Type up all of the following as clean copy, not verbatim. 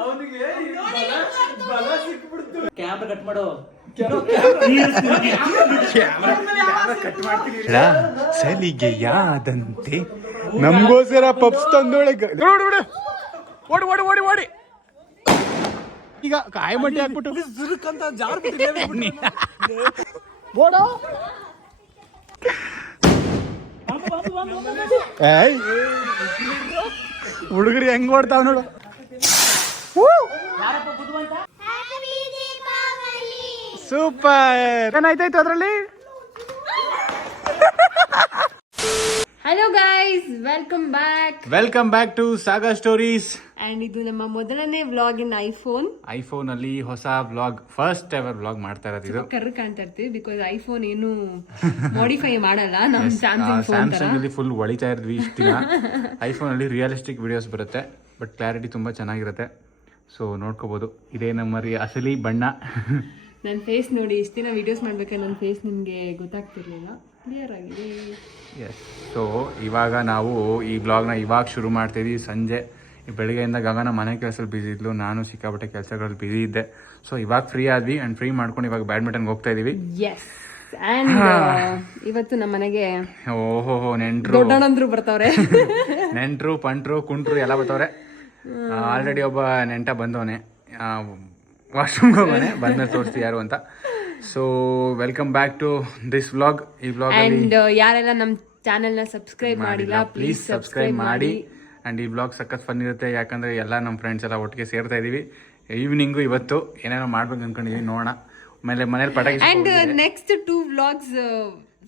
ಅವನಿಗೆ ಬಲ ಸಿಕ್ಬಿಡ್ತು. Camera cut ಮಾಡು. ಕಟ್ ಮಾಡ್ತೀನಿ. ಸಲಿಗೆ ಯಾದಂತೆ ನಮ್ಗೋಸ್ಕರ ಪಪ್ಸ್ ತಂದೋಳೆ. ಓಡಿ ಓಡಿ ಓಡಿ ಓಡಿ. ಈಗ ಕಾಯಿ ಮಟ್ಟಿ ಹಾಕ್ಬಿಟ್ಟು ಜುರುಕಂತ ಜಾರ್ ಬಿಟ್ಟಿದೆ. ಓಡೋ. ಹುಡುಗರು ಹೆಂಗ್ ಓಡ್ತಾವ್ ನೋಡು. ಸೂಪರ್. ಏನಾಯ್ತಾಯ್ತು ಅದ್ರಲ್ಲಿ? Hello guys, welcome back to Saga Stories. And ಇದು ನಮ್ಮ ಮೊದಲನೇ ವ್ಲಾಗ್ ಇನ್ ಐಫೋನ್ ಅಲ್ಲಿ ಹೊಸ ವ್ಲಾಗ್, ಫಸ್ಟ್ ಎವರ್ ವ್ಲಾಗ್ ಮಾಡ್ತಾ ಇರೋದು. ಇದು ಕರ್ರ ಕಾಣ್ತಾ ಇರ್ತೀವಿ ಬಿಕಾಸ್ ಐಫೋನ್ ಏನು ಮಾಡಿಫೈ ಮಾಡಲ್ಲ. ನಮ್ಮ ಸ್ಯಾಮ್ಸಂಗ್ ಅಲ್ಲಿ ಫುಲ್ ಹೊಳಿತಾ ಇದ್ವಿ ಇಷ್ಟ ದಿನ. ಐಫೋನ್ ಅಲ್ಲಿ ರಿಯಲಿಸ್ಟಿಕ್ ವಿಡಿಯೋಸ್ ಬರುತ್ತೆ, ಬಟ್ ಕ್ಲಾರಿಟಿ ತುಂಬಾ ಚೆನ್ನಾಗಿರುತ್ತೆ. ಸೊ ನೋಡ್ಕೋಬಹುದು. ಇದೇ ನಮ್ಮ ಅಸಲಿ ಬಣ್ಣ. ನನ್ನ ಫೇಸ್ ನೋಡಿ, ಇಷ್ಟು ದಿನ ವಿಡಿಯೋಸ್ ಮಾಡ್ಬೇಕಾದ್ರೆ ನನ್ನ ಫೇಸ್ ನಿಮಗೆ ಗೊತ್ತಾಗ್ತಿರ್ಲಿಲ್ಲ, ಕ್ಲಿಯರ್ ಆಗಿದೆ. ಎಸ್. ಸೊ ಇವಾಗ ನಾವು ಈ ಬ್ಲಾಗ್ನ ಇವಾಗ ಶುರು ಮಾಡ್ತಿದ್ವಿ. ಸಂಜೆ ಬೆಳಗ್ಗೆಯಿಂದ ಗಗನ ಮನೆ ಕೆಲಸದಲ್ಲಿ ಬ್ಯುಸಿ ಇದ್ಲು, ನಾನು ಸಿಕ್ಕಾಪಟ್ಟೆ ಕೆಲಸಗಳಲ್ಲಿ ಬ್ಯುಸಿ ಇದ್ದೆ. ಸೊ ಇವಾಗ ಫ್ರೀ ಆದ್ವಿ ಅಂಡ್ ಫ್ರೀ ಮಾಡ್ಕೊಂಡು ಇವಾಗ ಬ್ಯಾಡ್ಮಿಂಟನ್ಗೆ ಹೋಗ್ತಾ ಇದೀವಿ. ಎಸ್. ಅಂಡ್ ಇವತ್ತು ನಮ್ಮ ಮನೆಗೆ ಓಹೋ ನೆಂಟ್ರು ದೊಡ್ಡಣ್ಣಂದ್ರು ಬರ್ತಾವ್ರೆ. ನೆಂಟ್ರು ಪಂಟ್ರು ಕುಂಟ್ರು ಎಲ್ಲ ಬರ್ತಾವ್ರೆ. ಆಲ್ರೆಡಿ ಒಬ್ಬ ನೆಂಟ ಬಂದವನೆ, ವಾಶ್ರೂಮ್ಗೆ ಹೋಗೋನೆ, ಬಂದ್ಮೇಲೆ ತೋರಿಸ್ತೀವಿ ಯಾರು ಅಂತ. So welcome back to this vlog. ಈ ವ್ಲಾಗ್ ಅಂಡ್ ಯಾರೆಲ್ಲ ನಮ್ಮ ಚಾನೆಲ್ನ ಸಬ್ಸ್ಕ್ರೈಬ್ ಮಾಡಿಲ್ಲ ಪ್ಲೀಸ್ ಸಬ್ಸ್ಕ್ರೈಬ್ ಮಾಡಿ. ಅಂಡ್ ಈ ವ್ಲಾಗ್ ಸಖತ್ ಫನ್ ಇರುತ್ತೆ, ಯಾಕಂದ್ರೆ ಎಲ್ಲ ನಮ್ಮ ಫ್ರೆಂಡ್ಸ್ ಎಲ್ಲ ಒಟ್ಟಿಗೆ ಸೇರ್ತಾ ಇದೀವಿ. ಈವ್ನಿಂಗು ಇವತ್ತು ಏನೇನೋ ಮಾಡ್ಬೇಕು ಅನ್ಕೊಂಡಿದೀವಿ, ನೋಡೋಣ. ಆಮೇಲೆ ಮನೇಲಿ ಪಟಾಕಿ. ಅಂಡ್ ನೆಕ್ಸ್ಟ್ 2 ವ್ಲಾಗ್ಸ್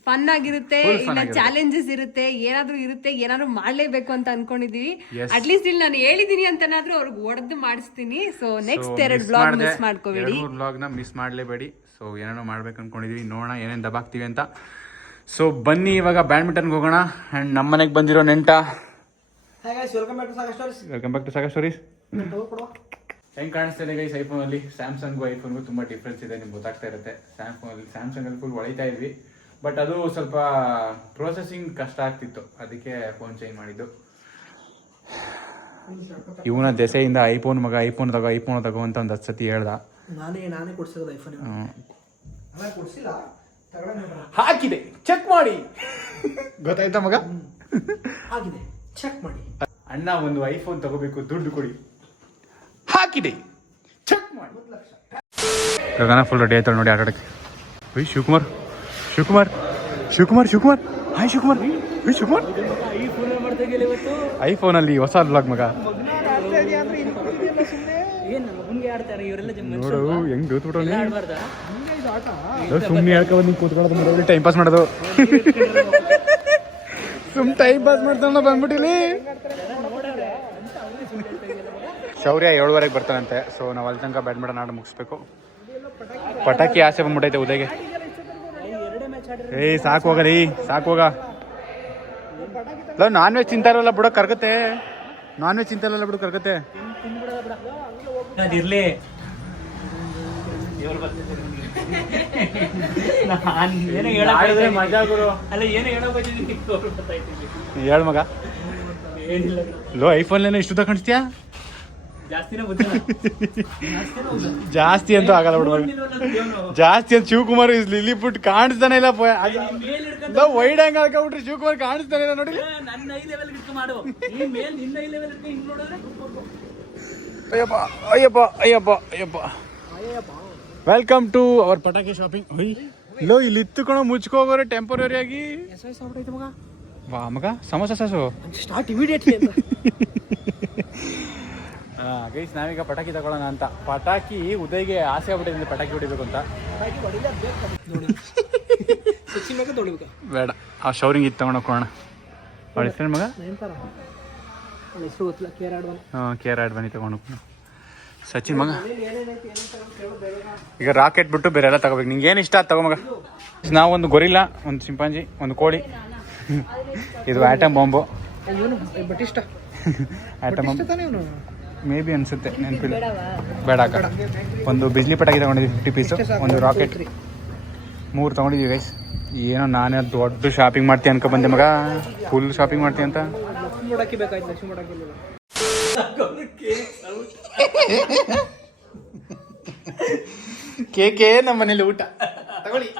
ಫನ್ ಆಗಿರುತ್ತೆ, ಇಲ್ಲ ಚಾಲೆಂಜಸ್ ಇರುತ್ತೆ, ಏನಾದ್ರೂ ಇರುತ್ತೆ, ಏನಾದ್ರು ಮಾಡ್ಲೇಬೇಕು ಅಂತ ಅನ್ಕೊಂಡಿದೀವಿ. ಅಟ್ಲೀಸ್ಟ್ ಇಲ್ಲಿ ನಾನು ಹೇಳಿದೀನಿ ಅಂತನಾದ್ರೂ ಅವ್ರಿಗೆ ಹೊಡೆದು ಮಾಡಿಸ್ತೀನಿ. ಸೊ ನೆಕ್ಸ್ಟ್ 2 ವ್ಲಾಗ್ ಮಿಸ್ ಮಾಡ್ಕೋಬೇಡಿ. 2 ವ್ಲಾಗ್ನ ಮಿಸ್ ಮಾಡ್ಲೇಬೇಡಿ. ಸೊ ಏನೇನೋ ಮಾಡ್ಬೇಕು ಅನ್ಕೊಂಡಿದೀವಿ, ನೋಡೋಣ ಏನೇನು ದಬಾಕ್ತಿವಿ ಅಂತ. ಸೊ ಬನ್ನಿ ಇವಾಗ ಬ್ಯಾಡ್ಮಿಂಟನ್ಗೆ ಹೋಗೋಣ. ಅಂಡ್ ನಮ್ಮ ಮನೆಗೆ ಬಂದಿರೋ ನೆಂಟ. Welcome back to Saga Stories. ಹೆಂಗ್ ಕಾಣಿಸ್ತಾ ಇದೆ ಗೈಸ್ ಐಫೋನ್ ಅಲ್ಲಿ? ಸ್ಯಾಮ್ಸಂಗ್ ಐಫೋನ್ಗೂ ತುಂಬಾ ಡಿಫ್ರೆನ್ಸ್ ಇದೆ, ನಿಮ್ಗೆ ಗೊತ್ತಾಗ್ತಾ ಇರುತ್ತೆ. ಸ್ಯಾಮ್ಸಂಗ್ ಅಲ್ಲಿ ಫುಲ್ ಹೊಳಿತಾ ಇದ್ವಿ, ಬಟ್ ಅದು ಸ್ವಲ್ಪ ಪ್ರೊಸೆಸಿಂಗ್ ಕಷ್ಟ ಆಗ್ತಿತ್ತು, ಅದಕ್ಕೆ ಫೋನ್ ಚೇಂಜ್ ಮಾಡಿದ್ದು. ಇವನ ದೆಸೆಯಿಂದ ಐಫೋನ್ ಮಗ ಐಫೋನ್ ತಗೋ ಅಂತ ಒಂದು 10 ಸತಿ ಹೇಳ್ದ. ನಾನೇ ಕೊಡ್ಸಿರೋದು ಐಫೋನ್. ಹಾಕಿದೆ, ಚೆಕ್ ಮಾಡಿ. ಗೊತ್ತಾಯ್ತಾ ಮಗ? ಆಗಿದೆ, ಚೆಕ್ ಮಾಡಿ. ಅಣ್ಣ ಒಂದು ಐಫೋನ್ ತಗೋಬೇಕು, ದುಡ್ಡು ಕೊಡಿ. ಹಾಕಿದೆ, ಚೆಕ್ ಮಾಡಿ. ಗಗನ ಫುಲ್ ರೆಡಿ ಆಯ್ತಾಳೆ ನೋಡಿ ಆಟಾಡಕ್ಕೆ. ಶಿವಕುಮಾರ್ ಹಾಯ್ ಶಿವಕುಮಾರ್. ಐಫೋನ್ ಅಲ್ಲಿ ಹೊಸ ಬ್ಲಾಗ್ ಮಗ. ನೋಡು ಹೆಂಗ್ ದೂತ್ಬಿಟ್ಟು ಸುಮ್ಮನೆ ಹೇಳ್ಕೊ ಬಂದು ಕೂತ್ಕೊಳ್ಳೋದು, ಟೈಮ್ ಪಾಸ್ ಮಾಡೋದು. ಟೈಮ್ ಪಾಸ್ ಮಾಡ್ತಾನ ಬಂದ್ಬಿಟ್ಟಿಲಿ. ಶೌರ್ಯ 7:15 ಬರ್ತಾನಂತೆ. ಸೊ ನಾವು ಅಲ್ಲಿ ತನಕ ಬ್ಯಾಡ್ಮಿಂಟನ್ ಆಡ ಮುಗಿಸ್ಬೇಕು. ಪಟಾಕಿ ಆಸೆ ಬಂದ್ಬಿಟ್ಟೈತೆ ಉದಯಗೆ. ಸಾಕು ಹೋಗಲಿ, ಸಾಕು ಹೋಗ. ನಾನ್ ವೆಜ್ ತಿಂತಾರಲ್ಲ ಬಿಡೋ ಕರ್ಗತ್ತೆ. ಅದಿರ್ಲಿ. ಮಜಾ ಗುರು. ಅಲ್ಲ ಏನು ಹೇಳ ಮಗ. ಲೋ ಐಫೋನ್ ಇಷ್ಟು ತಗೊಂಡ್ತೀಯಾ? ಜಾಸ್ತಿ ಅಂತೂ ಆಗಲ್ಲ ಬಿಡುವ. ಜಾಸ್ತಿ ಅಂತ ಶಿವಕುಮಾರ್ ಇಲ್ಲಿ ಬಿಟ್ಟು ಕಾಣಿಸ್ತಾನೆ ಇಲ್ಲ. ವೈಡ್ ಹ್ಯಾಂಗ್ ಹಾಕೊಂಡ್ಬಿಟ್ರೆ ಶಿವಕುಮಾರ್ ಕಾಣಿಸ್ತಾನೆ ಇಲ್ಲ ನೋಡಿ. ಅಯ್ಯಪ್ಪ. ವೆಲ್ಕಮ್ ಟು ಅವರ್ ಪಟಾಕಿ ಶಾಪಿಂಗ್. ಲೋ ಇಲ್ಲಿ ಇತ್ತುಕೊಂಡು ಮುಚ್ಕೋಗೋರೆ ಟೆಂಪರರಿ ಆಗಿ. ವಾ ಮಗ, ಸಮೋಸ ಸಾಸು ಸ್ಟಾರ್ಟ್ ಇಮಿಡಿಯೇಟ್ಲಿ ಅಂತ. ಗೈಸ್ ನಾವೀಗ ಪಟಾಕಿ ತಗೊಳ್ಳೋಣ ಅಂತ. ಪಟಾಕಿ ಉದಯ್ಗೆ ಆಸೆ ಆಗ್ಬಿಟ್ಟಿದೆ ಪಟಾಕಿ ಹೊಡಿಬೇಕು ಅಂತ. ಬೇಡ, ಆ ಶೌರಿಂಗ್ ಇದು ತಗೊಂಡು ಹೋಗೋಣ. ಅವಳ ಹೆಸರು ಮಗ ಕೇರ್ ಆಡ್ ಬನ್ನಿ ತಗೊಂಡು ಹೋಗೋಣ. ಸಚಿನ್ ಮಗ ಈಗ ರಾಕೆಟ್ ಬಿಟ್ಟು ಬೇರೆ ಎಲ್ಲ ತಗೋಬೇಕು. ನಿಂಗೆ ಏನು ಇಷ್ಟ ಅದು ತಗೋ ಮಗ. ನಾವು ಒಂದು ಗೊರಿಲ್ಲ, ಒಂದು ಚಿಂಪಾಂಜಿ, ಒಂದು ಕೋಳಿ, ಇದು atom bomb. Atom bomb may be ಅನ್ಸುತ್ತೆ, ನೆನಪಿಲ್ಲ. ಬೇಡ ಕಡ. ಒಂದು ಬಿಜ್ಲಿ ಪಟಾಕಿ ತಗೊಂಡಿದ್ದೀವಿ 50 ಪೀಸು, ಒಂದು ರಾಕೆಟ್, 3 ತಗೊಂಡಿದ್ದೀವಿ ಗೈಸ್. ಏನೋ ನಾನೇ ದೊಡ್ಡ ಶಾಪಿಂಗ್ ಮಾಡ್ತೀನಿ ಅನ್ಕೊ ಬಂದೆ ಮಗ. ಫುಲ್ ಶಾಪಿಂಗ್ ಮಾಡ್ತೀನಿ ಅಂತ. ಕೇಕೆ ನಮ್ಮ ಮನೇಲಿ ಊಟ ತಗೊಳ್ಳಿ.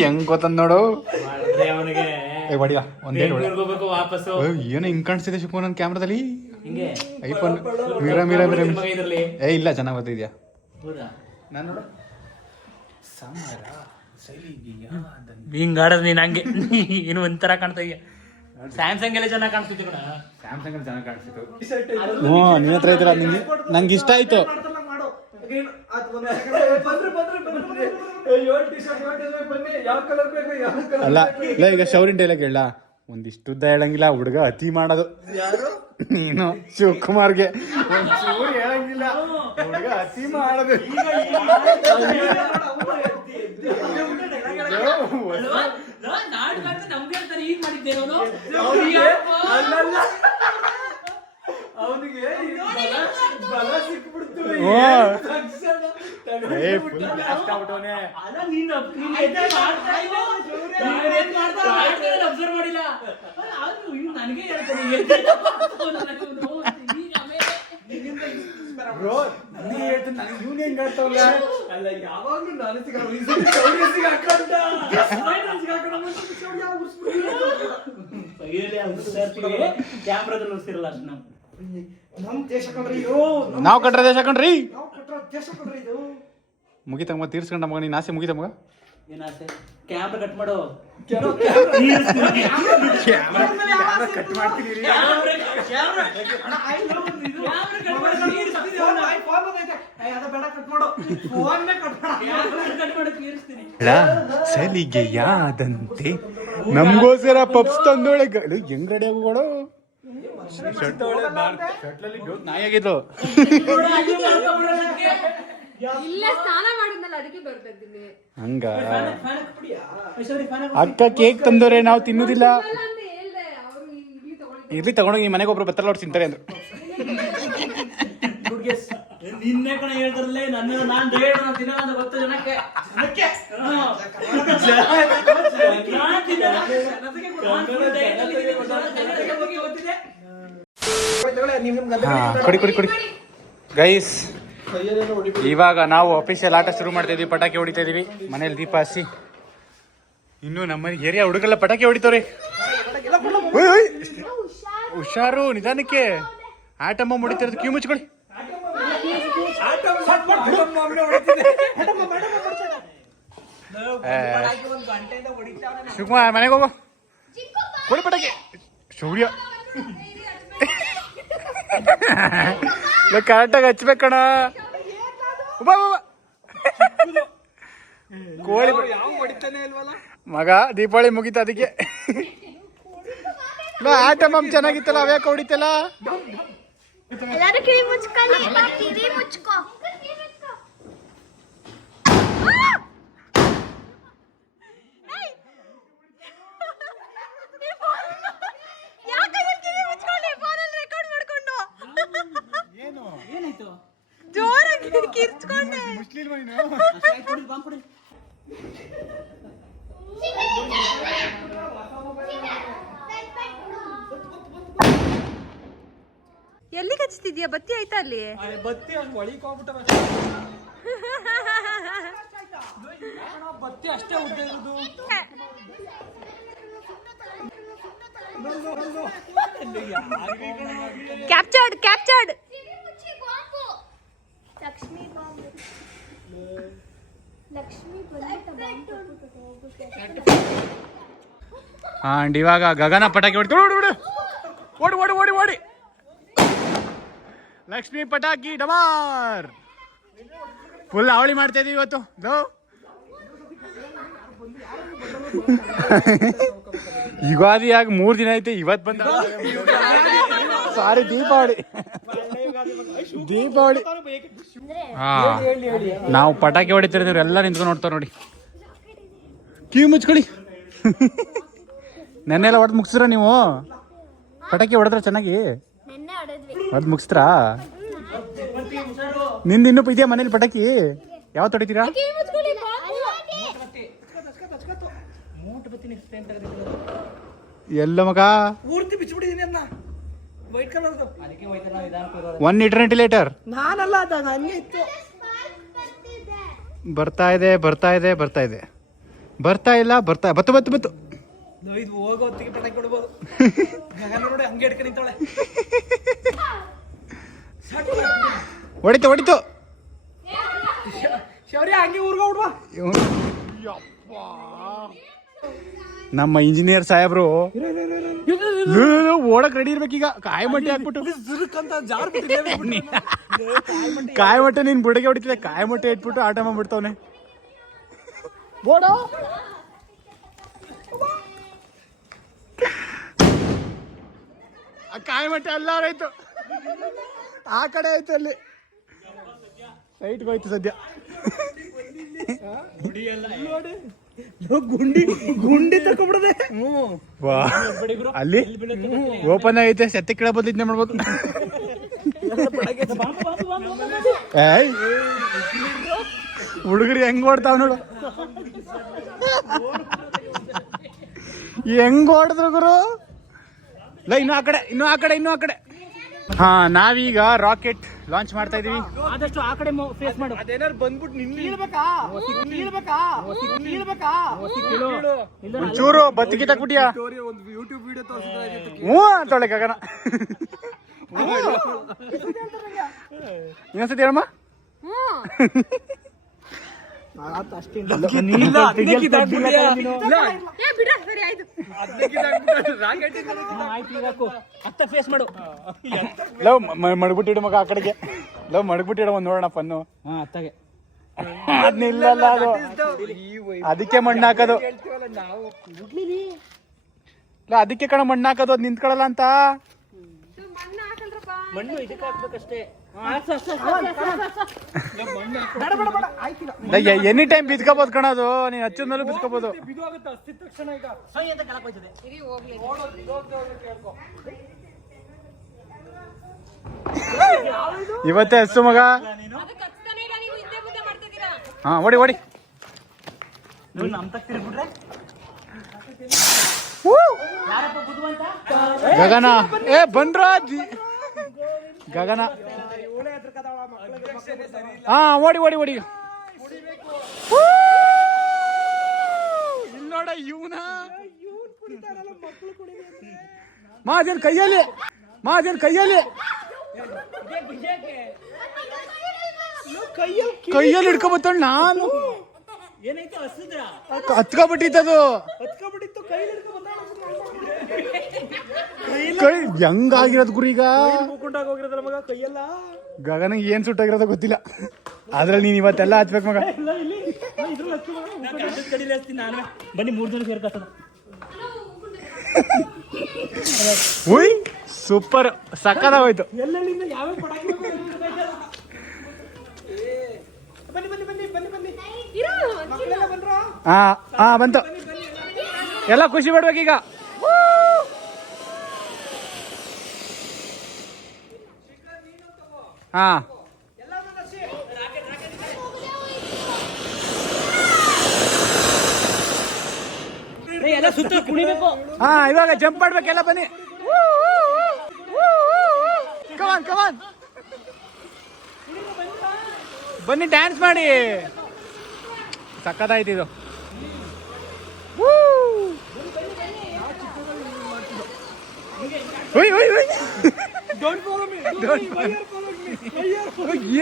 ಹೆಂಗ್ ಗೊತ್ತಂದ್ ನೋಡು. ಅವನಿಗೆ ಬಡಿಯ ಒಂದೇ ಹೋಗ್ಬೇಕು ವಾಪಸ್ಸು. ಏನೋ ಹಿಂಗ್ ಕಾಣಿಸ್ತಿದೆ ಶಿವಕುಮಾರ್ ನನ್ನ ಕ್ಯಾಮ್ರಾದಲ್ಲಿ. ಹಿಂಗೆ ಐಫೋನ್ ಮೀರಾ ಮೀರಾ ಮೀರಾ ಮಗ ಇದ್ರಲ್ಲಿ ಇಲ್ಲ ಚೆನ್ನಾಗಿ ಗೊತ್ತಿದ್ಯಾ ಹೌದಾ? ನಾನು ನೋಡು ಹಿಂಗ್ ಆಡೋದು ನೀನ್ ಹಂಗೆ ಇನ್ನು ಒಂಥರ ಕಾಣ್ತಾ ಇದೆಯಾ. ಸ್ಯಾಮ್ಸಂಗ್ ಎಲ್ಲ ಚೆನ್ನಾಗಿ ಕಾಣಿಸ್ತಿತ್ತು ಕಣ. ಸ್ಯಾಮ್ಸಂಗ್ ಅಲ್ಲಿ ಚೆನ್ನಾಗಿ ಕಾಣಿಸ್ತಿತ್ತು. ನಿನ್ನ ಹತ್ರ ಇದ್ರ ನಂಗೆ ಇಷ್ಟ ಆಯ್ತು. ಅಲ್ಲ ಇಲ್ಲ ಈಗ ಶೌರಿನ್ ಡೈಲಾಗ್ ಹೇಳ ಒಂದಿಷ್ಟು ಉದ್ದ ಹೇಳಂಗಿಲ್ಲ ಹುಡುಗ ಅತಿ ಮಾಡೋದು. ನೀನು ಶಿವಕುಮಾರ್ಗೆ ಒಂಚೂರು ಹೇಳಂಗಿಲ್ಲ ಹುಡುಗ ಅತಿ ಮಾಡೋದು. ಅಬ್ಸರ್ವ್ ಮಾಡಿಲ್ಲ ನನಗೆ ಕ್ಯಾಮ್ರಾದಲ್ಲಿ ಉಳಿಸಿರಲ್ಲ ಅಷ್ಟು ನಾವು. ನಾವು ಕಟ್ರ ದೇಶ ಕಣ್ರಿ ಮುಗಿತ ಮಗ ತೀರ್ಸ್ಕೊಂಡ ಮಗ ನೀನ್ ಆಸೆ ಮುಗಿತ ಮಗ. ಏನ್ ಆಸೆ? ಕ್ಯಾಮ್ರಾ ಕಟ್ ಮಾಡು. ಕಟ್ ಮಾಡ್ತೀನಿ. ಸಲಿಗೆಯಾದಂತೆ ನಮ್ಗೋಸ್ಕರ ಪಪ್ಸ್ ತಂದೋಳೆ ಹೆಂಗ್ ರೆಡಿ ಆಗೋಳು. ನಾಯಿ ಆಗಿದ್ಲು. ಇಲ್ಲ ಸ್ನಾನ ಮಾಡಿದ್ನಲ್ಲ ಅದಕ್ಕೆ ಬರ್ತಾ ಇದ್ದೀನಿ. ಹಂಗ ಅಕ್ಕ ಕೇಕ್ ತಂದವ್ರೆ ನಾವು ತಿನ್ನುದಿಲ್ಲ. ಅಂತ ಹೇಳ್ದೆ ಅವರು ಇರ್ಲಿ ತಗೊಂಡೋಗಿ ಮನೆಗೆ ಒಬ್ರು ಬತ್ತಲ್ಲ ಅವ್ರು ತಿಂತಾರೆ ಅಂದ್ರು. ನಿನ್ನೆ ಕಣ ಹೇಳಿದ್ರಲ್ಲೇ ನನ್ನ ನಾನ್ ತಿನ್ನಲ್ಲ ಅಂತ ಗೊತ್ತ ಜನಕ್ಕೆ. ಕೊಡಿ ಕೊಡಿ ಕೊಡಿ ಗೈಸ್. ಇವಾಗ ನಾವು ಅಫಿಷಿಯಲ್ ಆಟ ಶುರು ಮಾಡ್ತಾ ಇದೀವಿ. ಪಟಾಕಿ ಹೊಡಿತಾ ಇದೀವಿ ಮನೇಲಿ ದೀಪ ಹಚ್ಚಿ. ಇನ್ನು ನಮ್ಮ ಏರಿಯಾ ಹುಡುಗಲ್ಲ ಪಟಾಕಿ ಹೊಡಿತವ್ರೆ. ಹುಷಾರು ನಿಧಾನಕ್ಕೆ. ಆಟಮ್ಮ ಹೊಡಿತಿರೋದು ಕ್ಯೂ ಮುಚ್ಕೊಳ್ಳಿ. ಶಿವಕುಮಾರ್ ಮನೆಗೆ ಹೋಗು ಕೊಡಿ ಪಟಾಕಿ. ಶೌರ್ಯ ಕರೆಕ್ಟಾಗಿ ಹಚ್ಬೇಕಣ. ಕೋಳಿ ಮಗ ದೀಪಾವಳಿ ಮುಗೀತ ಅದಕ್ಕೆ. ಆಟಮ್ಮ ಚೆನ್ನಾಗಿತ್ತಲ್ಲ ಅವ್ಯಾಕ ಹೊಡಿತಲ್ಲ. ಜೋರಾಗಿ ಕಿರ್ಚ್ಕೊಂಡೆ. ಎಲ್ಲಿ ಹಚ್ತಿದ್ಯಾ? ಬತ್ತಿ ಆಯ್ತಾ ಅಲ್ಲಿ? ಬತ್ತಿ ಒಳಿಕ್ ಹೋಗ್ಬಿಟ್ಟ ಬತ್ತಿ ಅಷ್ಟೇ ಉದ್ದ ಇರೋದು. Captured captured. ಅಂಡ್ ಇವಾಗ ಗಗನ ಪಟಾಕಿ ಹೊಡಿತು. ಓಡಿ ಓಡಿ ಓಡಿ ಓಡಿ. ಲಕ್ಷ್ಮಿ ಪಟಾಕಿ ಡಮಾರ್ ಫುಲ್ ಅವಳಿ ಮಾಡ್ತಾ ಇದೀವಿ ಇವತ್ತು. ಯುಗಾದಿಯಾಗಿ 3 ದಿನ ಐತೆ. ಇವತ್ತು ಬಂದ ಸಾರಿ ದೀಪಾವಳಿ. ದೀಪಾವಳಿ ಹಾ ನಾವು ಪಟಾಕಿ ಹೊಡಿತಿರ್ತೀವಿ. ಎಲ್ಲ ನಿಂತ್ಕೊಂಡು ನೋಡ್ತಾರ ನೋಡಿ. ಕಿವಿ ಮುಚ್ಕೊಳ್ಳಿ. ನೆನ್ನೆಲ್ಲ ಹೊಡೆದು ಮುಗಿಸ್ರ ನೀವು? ಪಟಾಕಿ ಹೊಡೆದ್ರ ಚೆನ್ನಾಗಿ ಹೊಡೆದು ಮುಗಿಸ್ತ್ರಾ? ನಿಂದು ಇನ್ನೂ ಇದೆಯಾ ಮನೇಲಿ ಪಟಾಕಿ? ಯಾವತ್ತು ಹೊಡಿತೀರಾ? ಎಲ್ಲ ಮಗ ಪೂರ್ತಿ ಬಿಚ್ಚಿಬಿಟ್ಟಿದೀನಿ ಅನ್ನ. ವೈಟ್ ಕಲರ್ದು. ಅದಕ್ಕೆ ಹೋಯ್ತಾರೆ ನಾವು ನಿಧಾನಕ್ಕೆ. 1 ಇಟರ್ನಿಟಿ ಲೇಟರ್. ನಾನಲ್ಲ ಅದ ಹಂಗೆ ಇತ್ತು. ಬರ್ತಾ ಇದೆ ಬರ್ತಾ ಇಲ್ಲ ಬತ್ತು. ಇದು ಹೋಗೋ ಹೊತ್ತಿಗೆ ಪಟಾಕಿ ಕೊಡ್ಬೋದು. ಗಗನ ನೋಡಿ ಹಂಗೆ ಇಟ್ಕೊಂಡು ನಿಂತವಳೆ. ಹೊಡಿತು ಶೌರ್ಯ ಹಂಗೆ ಊರ್ಗ ಹುಡ್ವಾ. ನಮ್ಮ ಇಂಜಿನಿಯರ್ ಸಾಹೇಬ್ರು ಓಡಕ್ ರೆಡಿ ಇರ್ಬೇಕೀಗ. ಕಾಯಿಮಟ್ಟೆ ಹಾಕ್ಬಿಟ್ಟು ಕಾಯಿಮಟ್ಟೆ ನೀನ್ ಬುಡಗೆ ಹೊಡಿತಿದೆ. ಕಾಯಿಮಟ್ಟೆ ಇಟ್ಬಿಟ್ಟು ಆಟ ಮಾಡ್ಬಿಡ್ತಾವನೆ. ಕಾಯಿಮಟ್ಟೆ ಅಲ್ಲಾರೈತು, ಆ ಕಡೆ ಆಯ್ತು, ಅಲ್ಲಿ ಸೈಟ್ಗೆ ಹೋಯ್ತು ಸದ್ಯ. ಗುಂಡಿ ತಕೊಂಡ್ಬಿಡದೆ. ಅಲ್ಲಿ ಓಪನ್ ಆಗೈತೆ. ಸತ್ಯ ಕೆಳ ಬಂದಿದ್ನೆ ಮಾಡ್ಬೋದು. ಹುಡುಗರು ಹೆಂಗ್ ಓಡ್ತಾವ ನೋಡು, ಹೆಂಗ್ ಓಡಿದ್ರು ಗುರು. ಇನ್ನು ಆ ಕಡೆ. ಹಾ, ನಾವೀಗ ರಾಕೆಟ್ ಲಾಂಚ್ ಮಾಡ್ತಾ ಇದೀವಿ. ಆದಷ್ಟು ಆ ಕಡೆ ಫೇಸ್ ಮಾಡು. ಅದೇನಾರು ಬಂದ್ಬಿಟ್ಟು ನಿಲ್ಬೇಕಾ? ಒಂಚೂರು ಬತ್ತಿಗೆ ತಕ್ಬಿಟ್ಟಿಯಾ? ಒಂದು ಯೂಟ್ಯೂಬ್ ವಿಡಿಯೋ ತೋರಿಸಿದ್ರೆ ಹ್ಞೂ ಅಂತೊಳೆ ಗಗನ. ಇನ್ನೊಂದ್ಸತಿ ಹೇಳಮ್ಮ. ಫೇಸ್ ಮಾಡು. ಲವ್ ಮಡಗ್ಬಿಟ್ಟಿಡು ಮಗ ಆ ಕಡೆಗೆ. ಲವ್ ಮಡಗ್ಬಿಟ್ಟಿಡು ಒಂದ್ ನೋಡೋಣ ಫನ್ನು. ಅತ್ತಗೆ ಅದ್ ನಿಲ್ಲಲ್ಲ, ಅದು ಅದಕ್ಕೆ ಮಣ್ಣು ಹಾಕೋದು. ಅದಕ್ಕೆ ಕಣ ಮಣ್ಣು ಹಾಕೋದು, ಅದ್ ನಿಂತ್ಕೊಳಲ್ಲ ಅಂತ. ಮಣ್ಣು ಇದಕ್ಕೆ ಹಾಕ್ಬೇಕಷ್ಟೇ. ಎನಿ ಟೈಮ್ ಬಿದ್ಕೋಬಹುದು ಕಣ ಅದು. ನೀನ್ ಹಚ್ಚಿದ ಮೇಲೂ ಬಿದ್ಕೋಬಹುದು. ಇವತ್ತೇ ಹಸು ಮಗ. ಹಾ, ಓಡಿ ಗಗನ. ಬಂದ್ರ ಗಗನ. ಹಾ, ಓಡಿ ಇಲ್ಲಿ ನೋಡ ಇವನ ಮಾದೇನ್ ಕೈಯಲ್ಲಿ ಹಿಡ್ಕೊಬತ್ತ. ನಾನು ಹತ್ಕೊಬಿಟ್ಟಿತ್ತದು. ಕೈ ಹೆಂಗಾಗಿರೋದು ಗುರು ಈಗ. ಗಗನ ಏನ್ ಸುಟ್ಟಾಗಿರೋದು ಗೊತ್ತಿಲ್ಲ. ಅದ್ರಲ್ಲಿ ನೀನ್ ಇವತ್ತೆಲ್ಲ ಹಚ್ಬೇಕು ಮಗ. ಬನ್ನಿ 3 ಜನ ಸೇರ್ಕತ್ತದ. ಉಯ್ ಸೂಪರ್, ಸಕ್ಕತ್ತಾಗೋಯ್ತು. ಹಾ ಬಂತು. ಎಲ್ಲ ಖುಷಿ ಪಡ್ಬೇಕೀಗ. ಹಾ, ಎಲ್ಲ ಸುತ್ತ ಕುಣಿಬೇಕು. ಹಾ, ಇವಾಗ ಜಂಪ್ ಮಾಡ್ಬೇಕೆಲ್ಲ. ಬನ್ನಿ, ಕಮಾನ್ ಬನ್ನಿ, ಡ್ಯಾನ್ಸ್ ಮಾಡಿ. ಸಕ್ಕತ್ತಾಯ್ತು ಇದು.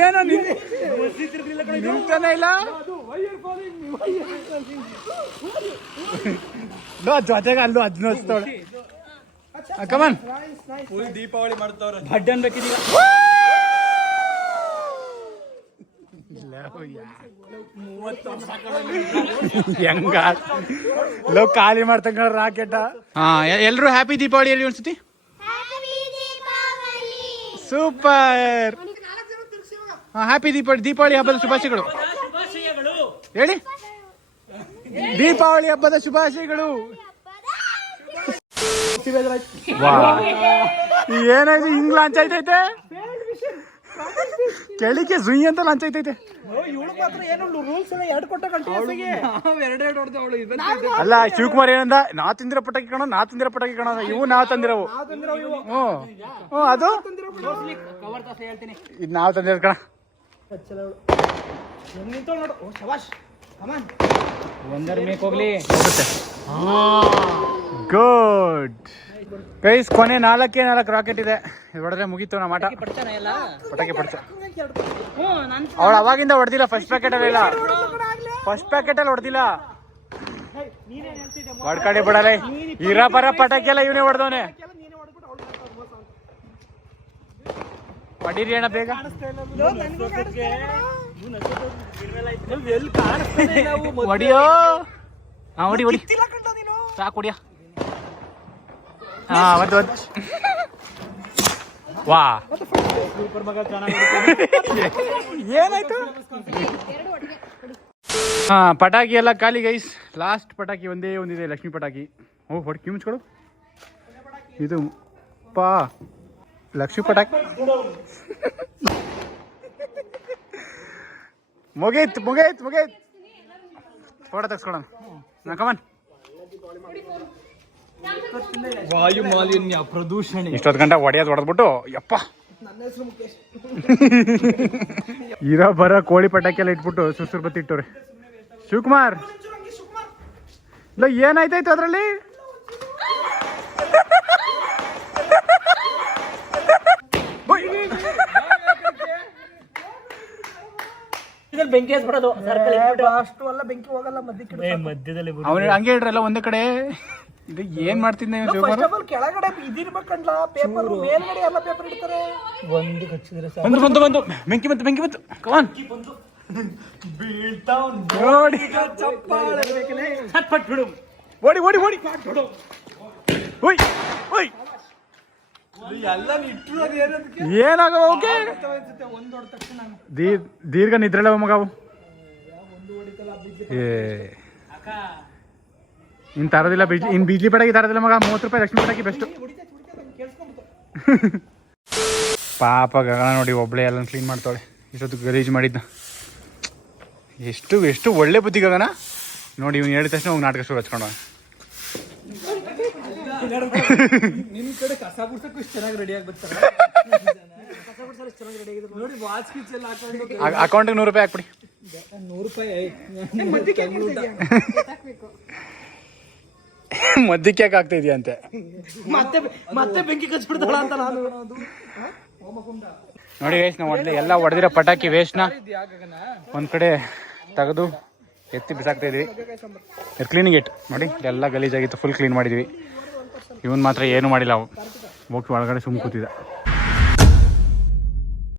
ಏನೋ ನಿಲ್ತಾನೆ ಇಲ್ಲ. ಜೊತೆಗೆ ಅಲ್ಲೂ ಅದನ್ನ ಹಚ್ತವಳೆ. ಕಮಾನ್, ದೀಪಾವಳಿ ಮಾಡ್ತಾವ್ರೆ. ಬಡ್ಡೆ ಅನ್ಬೇಕಿದೀಗ. ಹೆಂಗ ಲವ್ ಖಾಲಿ ಮಾಡ್ತಂಗ ರಾಕೆಟ್. ಹಾ, ಎಲ್ರು ಹ್ಯಾಪಿ ದೀಪಾವಳಿ ಹೇಳಿ ಒಂದ್ಸತಿ. ಸೂಪರ್. ಹ್ಯಾಪಿ ದೀಪಾವಳಿ ಹಬ್ಬದ ಶುಭಾಶಯಗಳು ಹೇಳಿ. ದೀಪಾವಳಿ ಹಬ್ಬದ ಶುಭಾಶಯಗಳು. ಏನಾಯ್ತು ಹಿಂಗ್ ಲಾಂಚ್ ಆಯ್ತೈತೆ. ಕೆಳಿಕೆ ಸುಯಿ ಅಂತ ಲಂಚ ಐತೈತೆ. ಇವಳು ಮಾತ್ರ ಏನು ರೂಲ್ಸ್ ಎಲ್ಲ ಎರಡು ಕೊಟ್ಟ ಕಂಟಿನ್ಯೂಸ್ಗೆ ಎರಡೆರಡು ಹೊಡೆದ ಅವಳು ಇದನ್ನ ಅಲ್ಲ ಶಿವಕುಮಾರ್ ಏನಂದ, ನಾ ತಿಂದಿರೋ ಪಟಾಕಿ ಕಣ, ನಾ ತಿಂದಿರೋ ಪಟಾಕಿ ಕಣ, ಇವು ನಾ ತಂದಿರವು. ಹ್ಞೂ ಹ್ಞೂ, ಅದು ಕವರ್ ತಾಸ ಹೇಳ್ತೀನಿ ಇದು ನಾವು ತಂದಿರೋದು ಕಣ. ನಿಂತ ನೋಡು. ಓ ಶಬಾಷ್, ಕಮಾನ್. ಒಂದರ ಮೇಕ್ ಹೋಗ್ಲಿ. ಹೋಗುತ್ತೆ. ಗುಡ್ ಗೈಸ್, ಕೊನೆ 4 ರಾಕೆಟ್ ಇದೆ. ಇದು ಹೊಡೆದ್ರೆ ಮುಗೀತು ನಮ್ಮ ಆಟ. ಪಟಾಕಿ ಪಡ್ಚ ಅವಳು ಅವಾಗಿಂದ ಹೊಡೆದಿಲ್ಲ. ಫಸ್ಟ್ ಪ್ಯಾಕೆಟ್ ಅಲ್ಲಿ ಇಲ್ಲ, ಫಸ್ಟ್ ಪ್ಯಾಕೆಟ್ ಅಲ್ಲಿ ಹೊಡೆದಿಲ್ಲ. ಹೊಡ್ಕಡೆ ಬಿಡಲ್ಲ, ಇರ ಬರ ಪಟಾಕಿ ಎಲ್ಲ ಇವನೇ ಹೊಡೆದವನೆ. ಹೊಡೀರಿ ಅಣ್ಣ ಬೇಗ. ಹೊಡಿಯೋ. ಹಾ ಹೊಡಿ ಹೊಡಿ, ಸಾಕು ಹೊಡಿಯ. ಹಾ ಒಂದು ವಾ, ಏನಾಯ್ತು? ಹಾ, ಪಟಾಕಿ ಎಲ್ಲ ಖಾಲಿ ಗೈಸ್. ಲಾಸ್ಟ್ ಪಟಾಕಿ ಒಂದೇ ಒಂದಿದೆ, ಲಕ್ಷ್ಮಿ ಪಟಾಕಿ. ಓ ಹೊಡಿ, ಕಿಮ್ಸ್ಕೊಡು. ಇದು ಪಾ ಲಕ್ಷ್ಮಿ ಪಟಾಕಿ. ಮುಗೀತ್ ಮುಗೀತ್ ಮುಗೀತ್. ಫೋಟೋ ತೆಗ್ಸ್ಕೊಳೋಣ. ಕಮನ್. ವಾಯು ಮಾಲಿನ್ಯ, ಪ್ರದೂಷಣೆ. ಇಷ್ಟೊತ್ತು ಗಂಟೆ ಹೊಡೆದ್ಬಿಟ್ಟು ಯಪ್ಪ. ಇರೋ ಬರೋ ಕೋಳಿ ಪಟಾಕಿ ಎಲ್ಲ ಇಟ್ಬಿಟ್ಟು ಸುರ್ಸುರ್ ಬತ್ತಿ ಇಟ್ಟವ್ರೆ. ಶಿವಕುಮಾರ್, ಇಲ್ಲ ಏನಾಯ್ತಾಯ್ತು ಅದ್ರಲ್ಲಿ? ಬೆಂಕಿ ಹಚ್ಬಿಡೋದು. ಅಷ್ಟು ಎಲ್ಲ ಬೆಂಕಿ ಹೋಗಲ್ಲ ಮಧ್ಯದಲ್ಲಿ ಅವನು ಹಂಗೆ ಇಡ್ರಲ್ಲ ಒಂದೇ ಕಡೆ. ಇದು ಏನ್ ಮಾಡ್ತಿದ್ದೆ ಶಿವಕುಮಾರ್? ಕೆಳಗಡೆ ಇದಿರ್ಬೇಕಂಡ್ಲ ಪೇಪರ್, ಮೇಲ್ಗಡೆ ಎಲ್ಲ ಪೇಪರ್ ಇಡ್ತಾರೆ. ಒಂದು ಹಚ್ಚಿದ್ರೆ ಬಂದು ಬಂದು ಬಂದು ಬೆಂಕಿ ಬಂತು, ಬೆಂಕಿ ಬಂತು. ಕಮಾನ್. ನೋಡಿ, ಓಡಿ ಓಡಿ ಓಡಿ. ಓಯ್ ಓಯ್, ಏನಾಗವ ಓಕೆ. ದೀರ್ಘ ನಿದ್ರಲ್ಲ ಮಗವು. ಇನ್ ತರದಿಲ್ಲ ಇನ್ ಬಿಜ್ಲಿ ಪಟಾಕಿ ತರದಿಲ್ಲ ಮಗ. 30 ರೂಪಾಯಿ ಲಕ್ಷ್ಮಿ ಪಟಾಕಿ ಬೆಸ್ಟ್. ಪಾಪ ಗಗನ ನೋಡಿ, ಒಬ್ಳೆ ಎಲ್ಲ ಕ್ಲೀನ್ ಮಾಡ್ತಾಳೆ. ಇಷ್ಟೊತ್ತು ಗಲೀಜು ಮಾಡಿದ್ದ. ಎಷ್ಟು ಎಷ್ಟು ಒಳ್ಳೆ ಬುದ್ಧಿ ಗಗನ ನೋಡಿ. ಇವ್ನು ಹೇಳಿದ ತಕ್ಷಣ ಹೋಗಿ ನಾಟಕ ಶುರು ಹಚ್ಕೊಂಡ. ನಿಮ್ ಕಡೆ ಕಸ ಗುಡ್ಸಕ್ಕೂ ಇಷ್ಟು ಚೆನ್ನಾಗಿ ರೆಡಿ ಆಗಿ ಬರ್ತಾರೆ. ನೋಡಿ, ವಾಚ್ ಕಿಚ್ ಎಲ್ಲ ಹಾಕೊಂಡು ಅಕೌಂಟಿಗೆ 100 ರೂಪಾಯಿ ಹಾಕ್ಬಿಡಿ. 100 ರೂಪಾಯಿ ಮದ್ದಕ್ಕೆ ಯಾಕೆ ಆಗ್ತಾ ಇದೆಯಾ ಅಂತೆ. ಮತ್ತೆ ಬೆಂಕಿ ಕಚ್ಬಿಡ್ತಾಳ ಅಂತ ನಾನು ನೋಡಿ ಗೈಸ್, ನಾವು ಎಲ್ಲ ಹೊಡೆದಿರೋ ಪಟಾಕಿ ವೇಸ್ಟ್ನ ಒಂದ್ ಕಡೆ ತೆಗೆದು ಎತ್ತಿ ಬಿಸಾಕ್ತಾ ಇದೀವಿ. ಕ್ಲೀನಿಂಗ್ ಇಟ್ ನೋಡಿ, ಎಲ್ಲ ಗಲೀಜಾಗಿತ್ತು, ಫುಲ್ ಕ್ಲೀನ್ ಮಾಡಿದ್ವಿ. ಇವನ್ ಮಾತ್ರ ಏನು ಮಾಡಿಲ್ಲ. ಹೋಗಿ ಒಳಗಡೆ ಸುಮ್ಮ ಕೂತಿದ್ದ.